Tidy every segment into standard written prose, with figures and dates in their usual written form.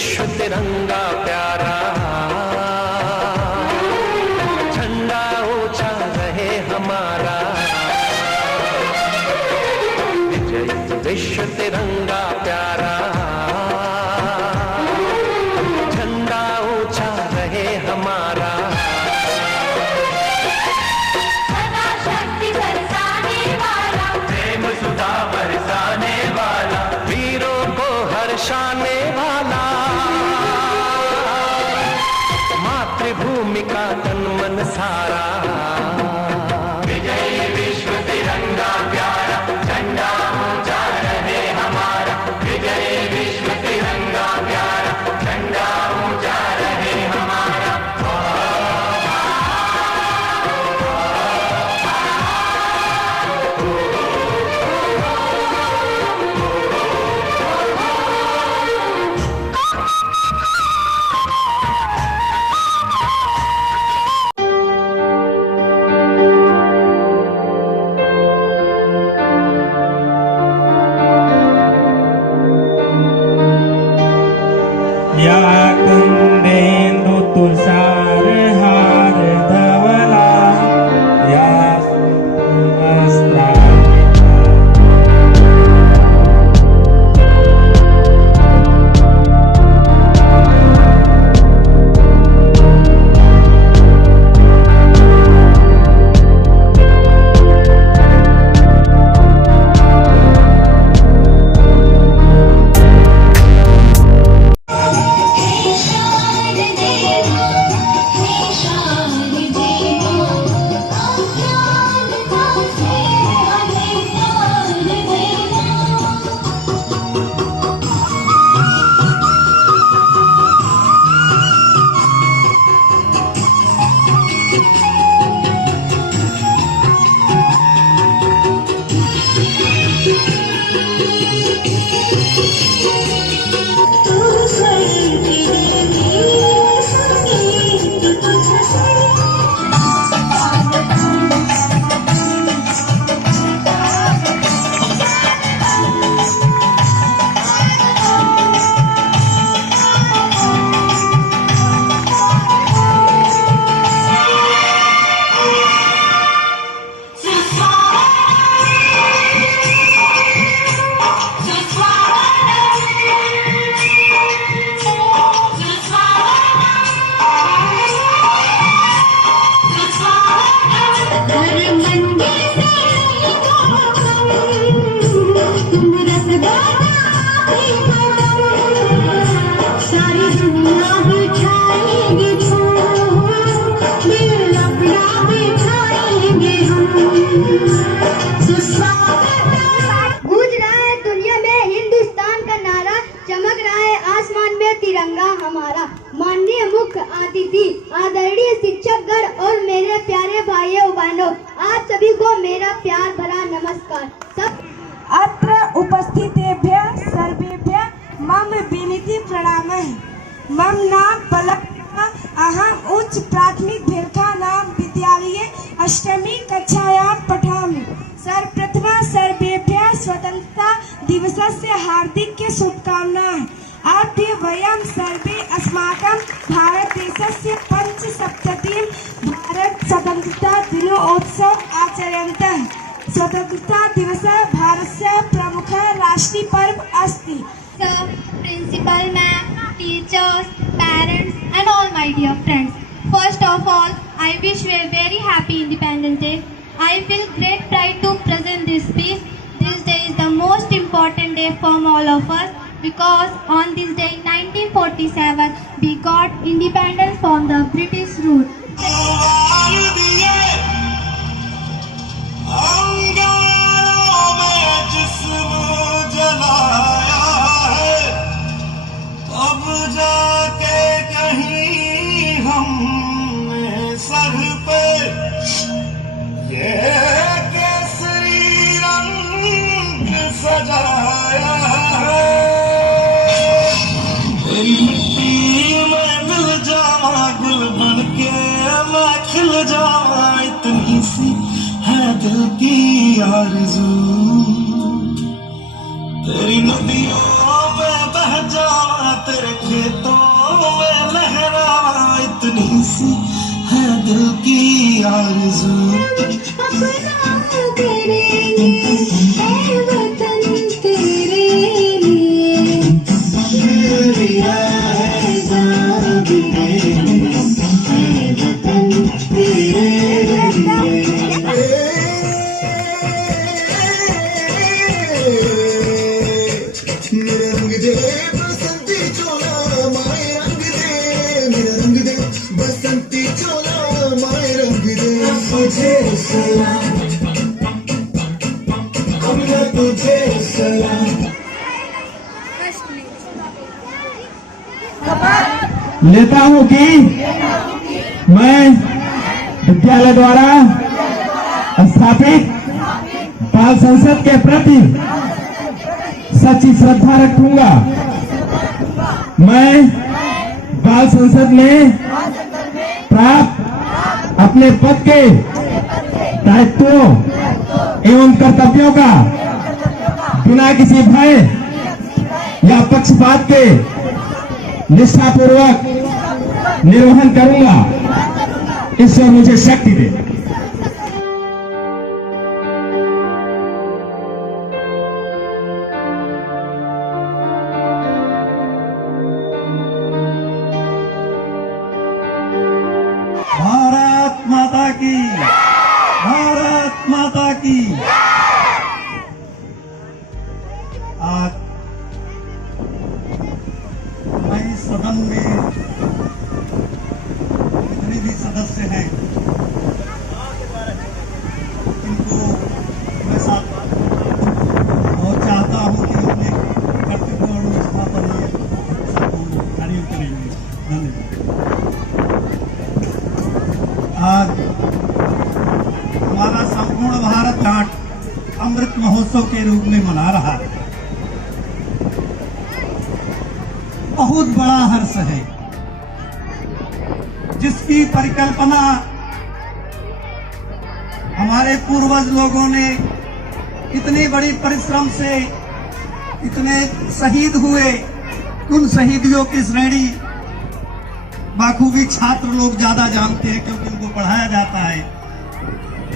विश्व तिरंगा प्यारा, झंडा ऊंचा रहे हमारा। विजय विश्व तिरंगा प्यारा, झंडा ऊंचा रहे हमारा। बरसाने वाला, वीरों को हर्षाने वाला, मातृभूमि का तन मन सारा। विजय विश्व तिरंगा प्यारा, झंडा ऊंचा रहे हमारा। विजय विश्व तिरंगा प्यारा, झंडा ऊंचा रहे हमारा। या कुंदेंदु तुषार हार धवला, या वस्त्रा तिरंगा हमारा। माननीय मुख्य अतिथि, आदरणीय शिक्षकगण और मेरे प्यारे भाइयों बहनों, आप सभी को मेरा प्यार भरा नमस्कार। सब अत्र उपस्थितेभ्यः सर्वेभ्यः मम विनीत प्रणामः। मम नाम पलक, अहम उच्च प्राथमिक भिरखा नाम विद्यालये अष्टमी कक्षायां पठामि। सर्वप्रथमं सर्वेभ्यः स्वतंत्रता दिवसस्य हार्दिक शुभकामनाः। अद्य वयं सर्वे अस्माकं भारतदेशस्य 75 भारत स्वतंत्रता दिनोत्सव आचर्यन्तः। स्वतंत्रता दिवसः भारतस्य प्रमुखः राष्ट्रीय पर्व अस्ति। Sir, principal ma'am, teachers, parents and all my dear friends. First of all, I wish you a very happy Independence Day. I feel great pride to present this speech. This day is the most important day for all of us because on this day 1947 we got independence from the British rule. अब जाके कहीं हमने sir पे ये केसरी रंग सजाया है। तेरी मिट्टी में मिल जावा गुल बनके मैं खिल जावा, इतनी सी है दिल की आरज़ू। तेरी नदियों में बह जावा तेरे खेतों में लहरावा, इतनी सी है दिल की आरज़ू। अपना करेंगे ऐ वतन तेरे लिए, दिया है जान भी देंगे ऐ वतन तेरे लिए। मेरा रंग दे बसंती चोला माए रंग दे, मेरा रंग दे बसंती चोला माए रंग दे। तुझे सलाम अम्मा तुझे सलाम। लेता हूँ कि मैं विद्यालय द्वारा स्थापित बाल संसद के प्रति सच्ची श्रद्धा रखूंगा। मैं बाल संसद में प्राप्त अपने पद के दायित्वों एवं कर्तव्यों का बिना किसी भय या पक्षपात के निष्ठापूर्वक निर्वहन करूंगा। ईश्वर मुझे शक्ति दे। भारत माता की, भारत माता की। आज मैं इस सदन में जितने भी सदस्य हैं इनको मैं साथ और चाहता हूं कि अपने कर्तव्य और निष्ठा पर ये कार्य करेंगे। धन्यवाद। आज हमारा संपूर्ण भारत नाट अमृत महोत्सव के रूप में मना रहा है। बहुत बड़ा हर्ष है, जिसकी परिकल्पना हमारे पूर्वज लोगों ने इतनी बड़ी परिश्रम से, इतने शहीद हुए, उन शहीदियों की श्रेणी बाखूबी छात्र लोग ज्यादा जानते हैं, क्योंकि उनको पढ़ाया जाता है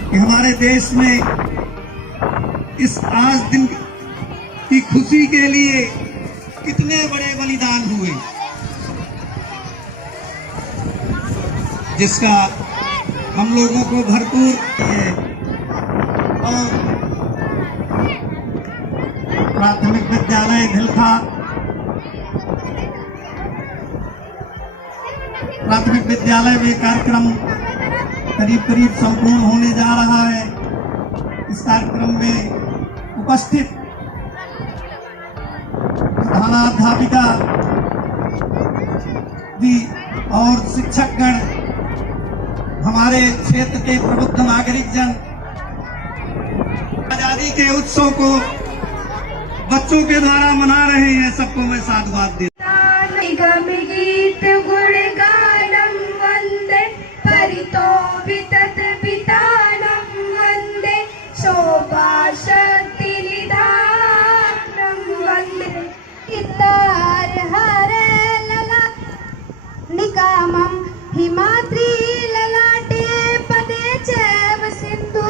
कि हमारे देश में इस आज दिन की खुशी के लिए कितने बड़े बलिदान हुए, जिसका हम लोगों को भरपूर है। और प्राथमिक विद्यालय भिलखा, प्राथमिक विद्यालय में कार्यक्रम करीब संपूर्ण होने जा रहा है। इस कार्यक्रम में उपस्थित प्रधानाध्यापिका भी और शिक्षकगण, हमारे क्षेत्र के प्रबुद्ध नागरिक जन आजादी के उत्सव को बच्चों के द्वारा मना रहे हैं। सबको मैं साधुवाद देता हूं। निगम गीत गुणगानम वंदे परितो वितत पितानम वंदे शोभा शक्ति निधानम वंदे इतार हरे लला निकामम हिमाद्री ललाटे पदे चैव सिंधु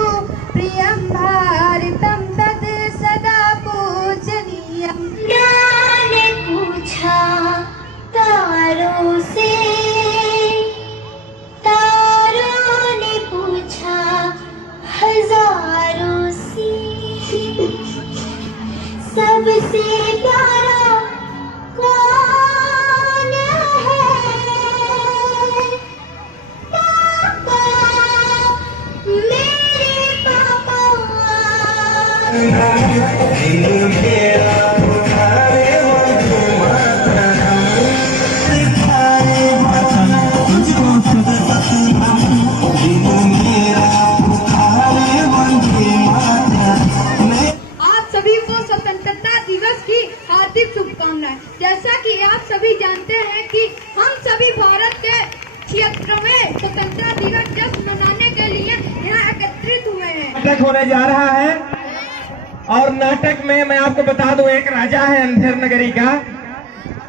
प्रियं भारतं तद सदा पूजनीयम्। ज्ञान पूछा तारों से, तारों ने पूछा हजारों से, सबसे प्यारा कौन है? पापा, मेरे पापा। आप सभी को स्वतंत्रता दिवस की हार्दिक शुभकामनाएं। जैसा कि आप सभी जानते हैं कि हम सभी भारत के 76वें स्वतंत्रता दिवस जश्न मनाने के लिए यहाँ एकत्रित हुए हैं। नाटक होने जा रहा है और नाटक में मैं आपको बता दूं, एक राजा है अंधेर नगरी का,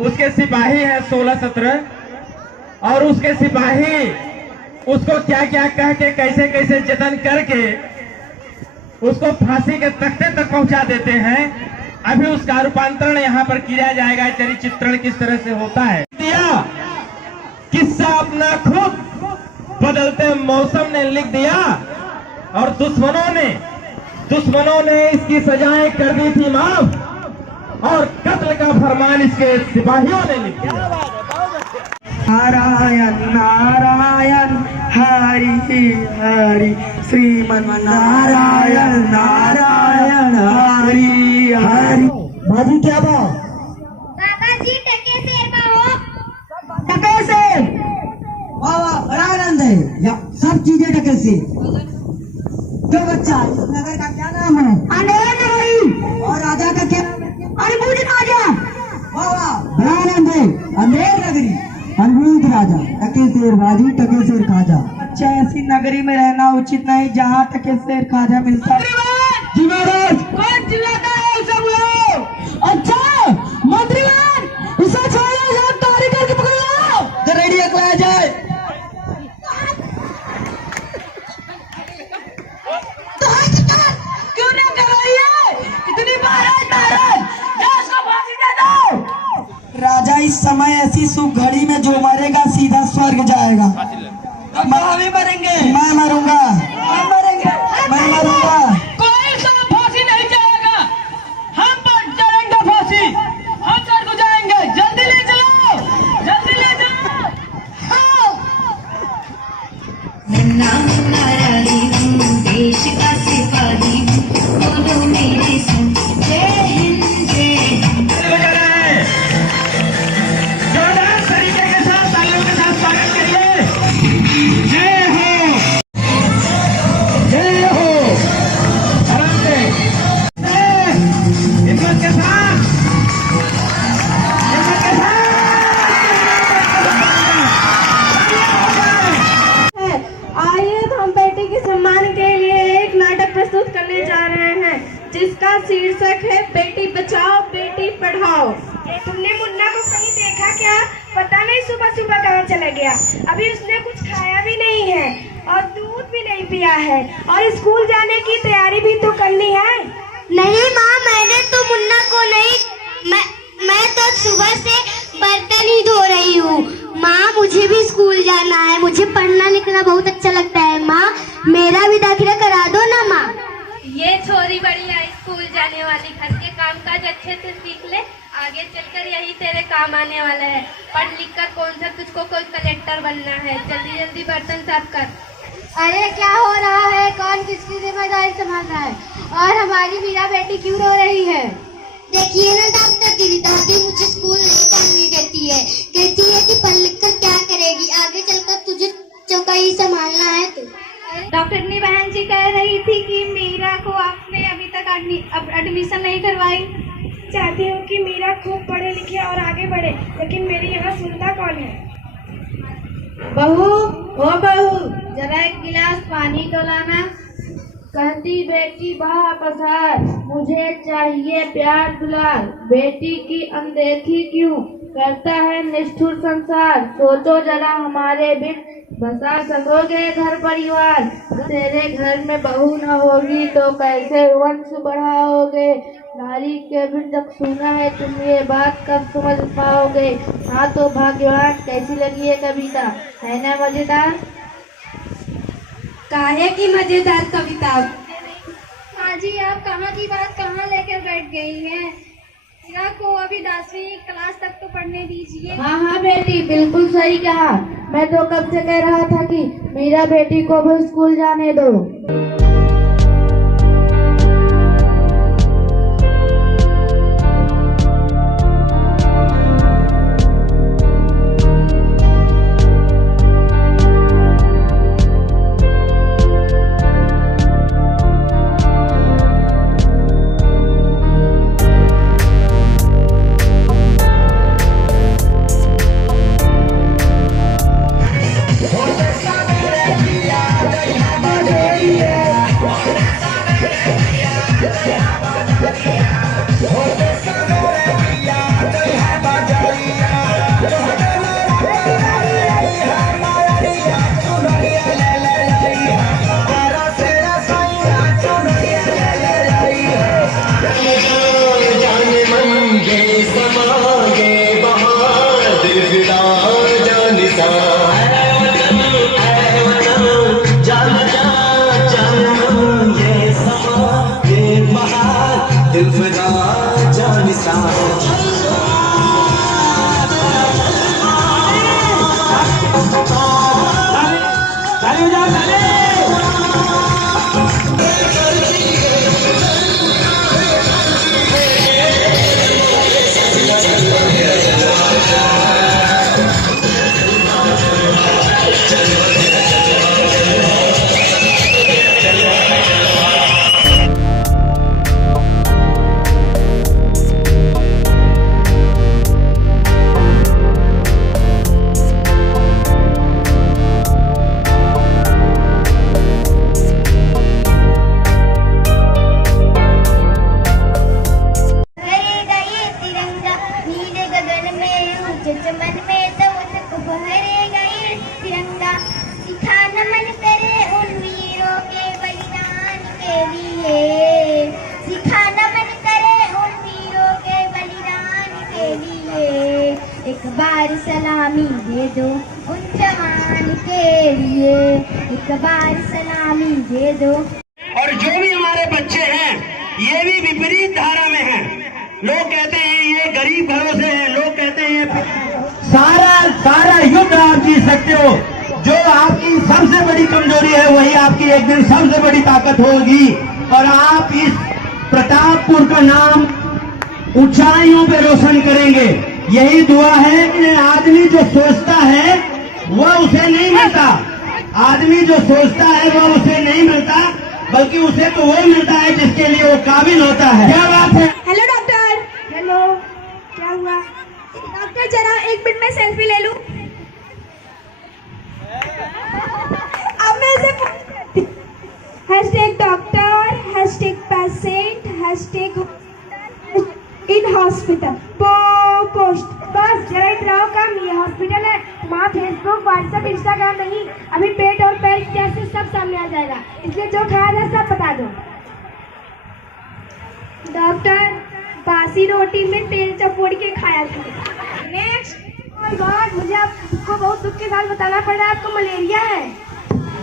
उसके सिपाही हैं 16-17, और उसके सिपाही उसको क्या क्या कह के कैसे कैसे जतन करके उसको फांसी के तख्ते तक पहुंचा देते हैं। अभी उसका रूपांतरण यहाँ पर किया जाएगा, चरित्र चित्रण किस तरह से होता है। दिया किस्सा अपना खुद बदलते मौसम ने लिख दिया, और दुश्मनों ने इसकी सजाएं कर दी थी माफ, और कत्ल का फरमान इसके सिपाहियों ने लिख दिया। नारायण नारायण हरि हरि श्रीमन नारायण नारायण हरि हरि। बाजी क्या भाव? दादाजी टके शेर हो। टके से वाह वाह, बड़ा आनंद है। या सब चीजें टके से। क्यों बच्चा, इस नगर का क्या नाम है? अनेर नगरी। और राजा का क्या? अद्भुत राजा। वाह वाह, बड़ा आनंद है। अनेर नगरी, अद्भुत राजा, टके शेर बाजी, टके शेर खाजा। अच्छा, ऐसी नगरी में रहना उचित नहीं जहाँ टके शेर खाजा मिलता है। जी महाराज, कौन चिल्लाता है उसे बुलाओ। अच्छा मंत्रीवान, उसे छोड़ो, यहाँ तारी करके पकड़ लो। तो रेडी अगला जाए। क्यों नहीं कर रही है? इतनी महाराज, उसको फांसी दे दो। राजा, इस समय ऐसी शुभ घड़ी में जो मरेगा सीधा स्वर्ग जाएगा। हम भी मरेंगे। मैं मरूंगा। हम मरेंगे। मैं मरूंगा। कोई फांसी नहीं जाएगा, हम पर चढ़ेंगे फांसी, हम स्वर्ग जाएंगे। जल्दी ले चलो, जल्दी ले चलो। मुन्ना मुन्ना रानी हूँ, देश का सिपाही हूँ, बोलो मेरे संग जय हिंद जय हिंद। जोरदार तरीके के साथ तालियों के साथ स्वागत करिए। जय हो, जय हो। आराम से, हिम्मत के साथ, हिम्मत के साथ। आइए हम बेटी के सम्मान के लिए एक नाटक प्रस्तुत करने जा रहे हैं, जिसका शीर्षक है बेटी बचाओ बेटी पढ़ाओ। तुमने मुन्ना को कहीं देखा क्या? पता नहीं सुबह सुबह कहाँ चला गया। अभी उसने कुछ खाया भी नहीं है और दूध भी नहीं पिया है, और स्कूल जाने की तैयारी भी तो करनी है। नहीं माँ, मैंने तो मुन्ना को नहीं, मैं तो सुबह से बर्तन ही धो रही हूँ। माँ, मुझे भी स्कूल जाना है, मुझे पढ़ना लिखना बहुत अच्छा लगता है। माँ, मेरा भी दाखिला करा दो ना माँ। ये छोरी बड़ी है स्कूल जाने वाली, घर के काम काज अच्छे से सीख ले, आगे चलकर यही तेरे काम आने वाला है। पढ़ लिख कर कौन सा तुझको कोई कलेक्टर बनना है। जल्दी जल्दी बर्तन साफ कर। अरे क्या हो रहा है? कौन किसकी जिम्मेदारी संभाल रहा है? और हमारी मीरा बेटी क्यों रो रही है? देखिए ना डॉक्टर दीदी, दादी मुझे स्कूल नहीं पढ़ने देती है, कहती है कि पढ़ लिख कर क्या करेगी, आगे चलकर तुझे चौका ही संभालना है। तो डॉक्टरनी बहन जी कह रही थी कि मीरा को आपने अभी तक एडमिशन नहीं करवाई। चाहती हूँ कि मीरा खूब पढ़े लिखे और आगे बढ़े, लेकिन मेरी यहाँ सुनता कौन है? बहू, ओ बहू, जरा एक गिलास पानी तो लाना। कहती बेटी बाहर पसार, मुझे चाहिए प्यार दुलार, बेटी की अनदेखी क्यों करता है निष्ठुर संसार। सोचो जरा हमारे बिन बसा सकोगे घर परिवार, तेरे घर में बहू न होगी तो कैसे वंश बढ़ाओगे। नारी के बिन जब सुना है तुम ये बात कब समझ पाओगे। हाँ तो भाग्यवान, कैसी लगी है कविता, है ना मजेदार? काहे की मजेदार कविता? हाँ जी, आप कहाँ की बात कहाँ लेकर बैठ गई हैं? मीरा को अभी 10वीं क्लास तक तो पढ़ने दीजिए। हाँ हाँ बेटी, बिल्कुल सही कहा। मैं तो कब से कह रहा था कि मेरा बेटी को भी स्कूल जाने दो। हो सकता मेरे जिया गई हमारे लिए। तिरंगा, सिखा नमन करे उन वीरों के बलिदान के लिए, सिखा नमन करे उन वीरों के बलिदान के लिए, एक बार सलामी दे दो उन जवान के लिए, एक बार सलामी दे दो। और जो भी हमारे बच्चे हैं ये भी विपरीत धारा में हैं। लोग कहते हैं ये गरीब घरों से हैं, लोग कहते हैं ये सारा युद्ध आप जीत सकते हो। जो आपकी सबसे बड़ी कमजोरी है वही आपकी एक दिन सबसे बड़ी ताकत होगी और आप इस प्रतापपुर का नाम ऊंचाइयों पे रोशन करेंगे। यही दुआ है कि आदमी जो सोचता है वह उसे नहीं मिलता, आदमी जो सोचता है वह उसे नहीं मिलता, बल्कि उसे तो वो मिलता है जिसके लिए वो काबिल होता है। क्या बात है? Hello doctor. हेलो, क्या हुआ? डॉक्टर जरा एक मिनट में सेल्फी ले लूं। अब मैं इसे hashtag doctor, hashtag patient, hashtag in hospital, post. बस जरा इतना काम, ये हॉस्पिटल है, वहाँ फेसबुक, व्हाट्सएप, इंस्टाग्राम नहीं, अभी पेट और पेट कैसे सब सामने आ जाएगा, इसलिए जो खाया था सब बता दो। डॉक्टर, बासी रोटी में तेल चपोड़ के खाया था। नेक्स्ट। ओह गॉड, मुझे आपको बहुत दुख के साथ बताना पड़ रहा है आपको मलेरिया है।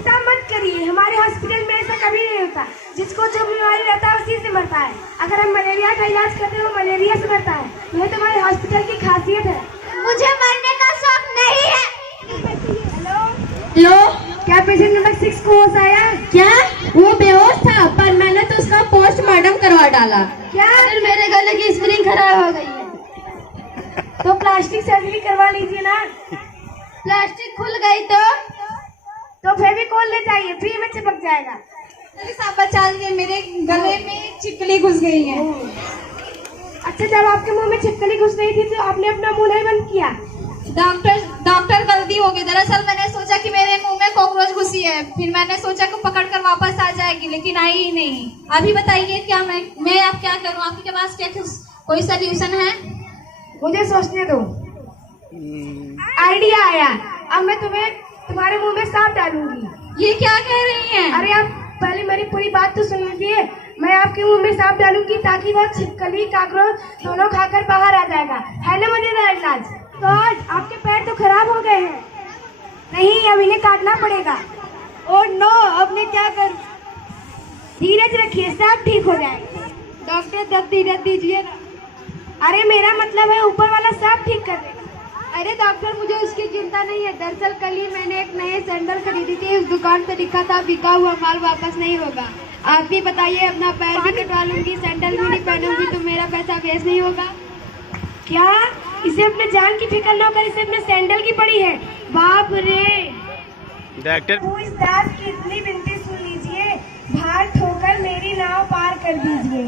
ऐसा मत करिए, हमारे हॉस्पिटल में ऐसा कभी नहीं होता, जिसको जो बीमारी रहता है उसी से मरता है। अगर हम मलेरिया का इलाज करते हैं वो मलेरिया से मरता है, यह तो हमारे हॉस्पिटल की खासियत है। मुझे मरने का शौक नहीं है। लो, क्या पेशेंट नंबर 6 को होश आया? क्या वो बेहोश था, पर मैंने तो उसका पोस्टमार्टम करवा डाला। क्या? फिर मेरे गले की स्प्रिंग खराब हो गई है। तो प्लास्टिक सर्जरी करवा लीजिए ना। प्लास्टिक खुल गई तो फेविकोल ले जाइए, फ्री में चिपक जाएगा। साहब बचा लिए, मेरे गले में छिपकली घुस गई है। अच्छा, जब आपके मुंह में छिपकली घुस रही थी तो आपने अपना मुंह नहीं बंद किया? डॉक्टर गलती हो गई। दरअसल मैंने सोचा कि मेरे मुंह में कॉकरोच घुसी है, फिर मैंने सोचा कि पकड़ कर वापस आ जाएगी, लेकिन आई ही नहीं। अभी बताइए क्या मैं अब क्या करूं? आपके पास क्या कोई सोल्यूशन है? मुझे सोचने दो। आइडिया आया, अब मैं तुम्हारे मुंह में सांप डालूंगी। ये क्या कह रही हैं? अरे आप पहले मेरी पूरी बात तो सुन लीजिए। मैं आपके मुंह में सांप डालूंगी ताकि वह छिपकली काकरोच दोनों खाकर बाहर आ जाएगा। है ना मजेदार इलाज? गॉड, आपके पैर तो खराब हो गए हैं। नहीं, अब इन्हें काटना पड़ेगा। ओह नो, अब मैं क्या करूं? धीरज रखिए, सब ठीक हो जाएगा। डॉक्टर तब धीरज दीजिए ना। अरे मेरा मतलब है ऊपर वाला सब ठीक कर देगा। अरे डॉक्टर, मुझे उसकी चिंता नहीं है। दरअसल कल ही मैंने एक नए सैंडल खरीदी थी, उस दुकान पे लिखा था बिका हुआ माल वापस नहीं होगा। आप भी बताइए, अपना पैर भी कटवा लूंगी, सैंडल भी नहीं पहनूंगी, तो मेरा पैसा वेस्ट नहीं होगा? क्या इसे अपने जान की फिक्र न कर, इसे अपने सैंडल की पड़ी है। बाप रे डॉक्टर, इस दास की इतनी विनती सुन लीजिए, भार ठोकर मेरी नाव पार कर दीजिए।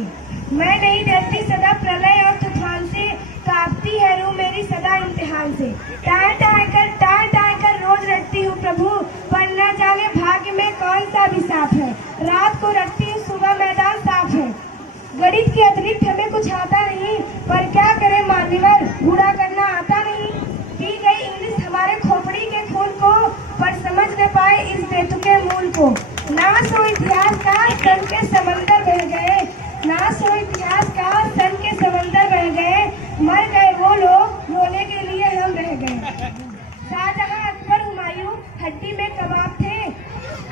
मैं नहीं डरती सदा प्रलय और तूफान से, कांपती है रूह मेरी सदा इम्तिहान से। टाय टाय कर रोज रटती हूँ प्रभु, पर न जाने भाग्य में कौन सा भी साफ है। रात को रटती हूँ, सुबह मैदान साफ है। गणित के अतिरिक्त हमें कुछ आता नहीं, पर क्या करें मान्यवर, बूढ़ा करना आता नहीं। दी गई इंग्लिश हमारे खोपड़ी के खून को, पर समझ न पाए इस बेतुके मूल को। नाश हो इतिहास का, सन के समंदर बह गए, नाश हो इतिहास का, सन के समंदर बह गए। मर गए वो लोग, रोने के लिए हम रह गए। शाहजहां, अकबर, हुमायूं हड्डी में कबाब थे,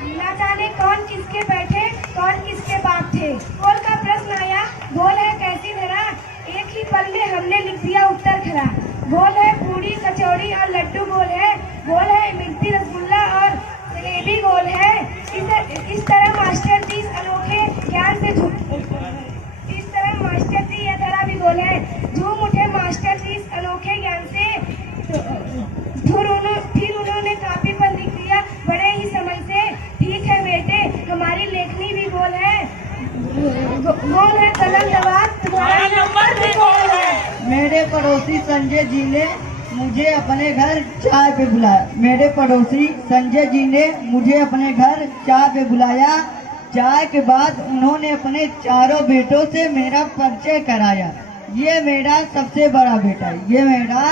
न जाने कौन किसके बैठे, कौन किसके बाप थे। गोल का प्रश्न आया, गोल है कैसी धरा, एक ही पल में हमने लिख दिया उत्तर खरा। गोल है पूरी कचौड़ी और लड्डू गोल है, गोल है इमरती रसगुल्ला और जलेबी गोल है। इस तरह मास्टर जी अनोखे ज्ञान से इस तरह मास्टर जी यह धरा भी गोल है। झूम उठे मास्टर जी इस अनोखे ज्ञान से, फिर उन्होंने कापी पर लिख दिया बड़े ही समझ से। ठीक है बेटे, हमारी लेखनी भी गोल है, गोल है कलम दवात, तुम्हारा नंबर भी गोल है। मेरे पड़ोसी संजय जी ने मुझे अपने घर चाय पे बुलाया। मेरे पड़ोसी संजय जी ने मुझे अपने घर चाय पे बुलाया। चाय के बाद उन्होंने अपने चारों बेटों से मेरा परिचय कराया। ये मेरा सबसे बड़ा बेटा, ये मेरा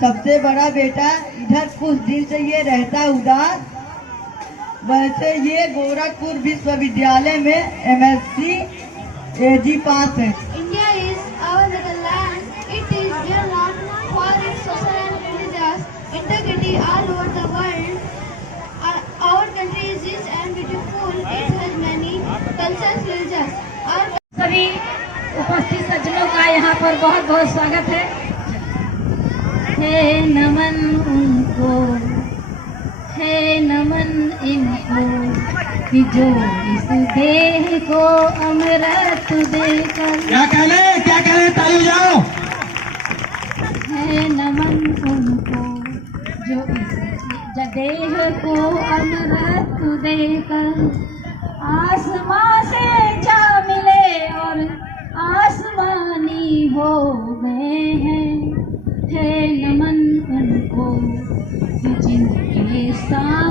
सबसे बड़ा बेटा इधर कुछ दिन से ये रहता उदास। वैसे ये गोरखपुर विश्वविद्यालय में MSc AG पास है। India is our little land. It is well known for its social and religious integrity all over the world. Our country is rich and beautiful. It has many cultures, religions. सभी उपस्थित सज्जनों का यहाँ पर बहुत बहुत स्वागत है। है नमन उनको, है नमन इनको कि जो इस देह को अमृत देकर। क्या कहले ताली बजाओ। है नमन उनको जो इस देह को अमृत देकर आसमां से जा मिले और आसमानी हो गए हैं। है नमन उनको जिनके साथ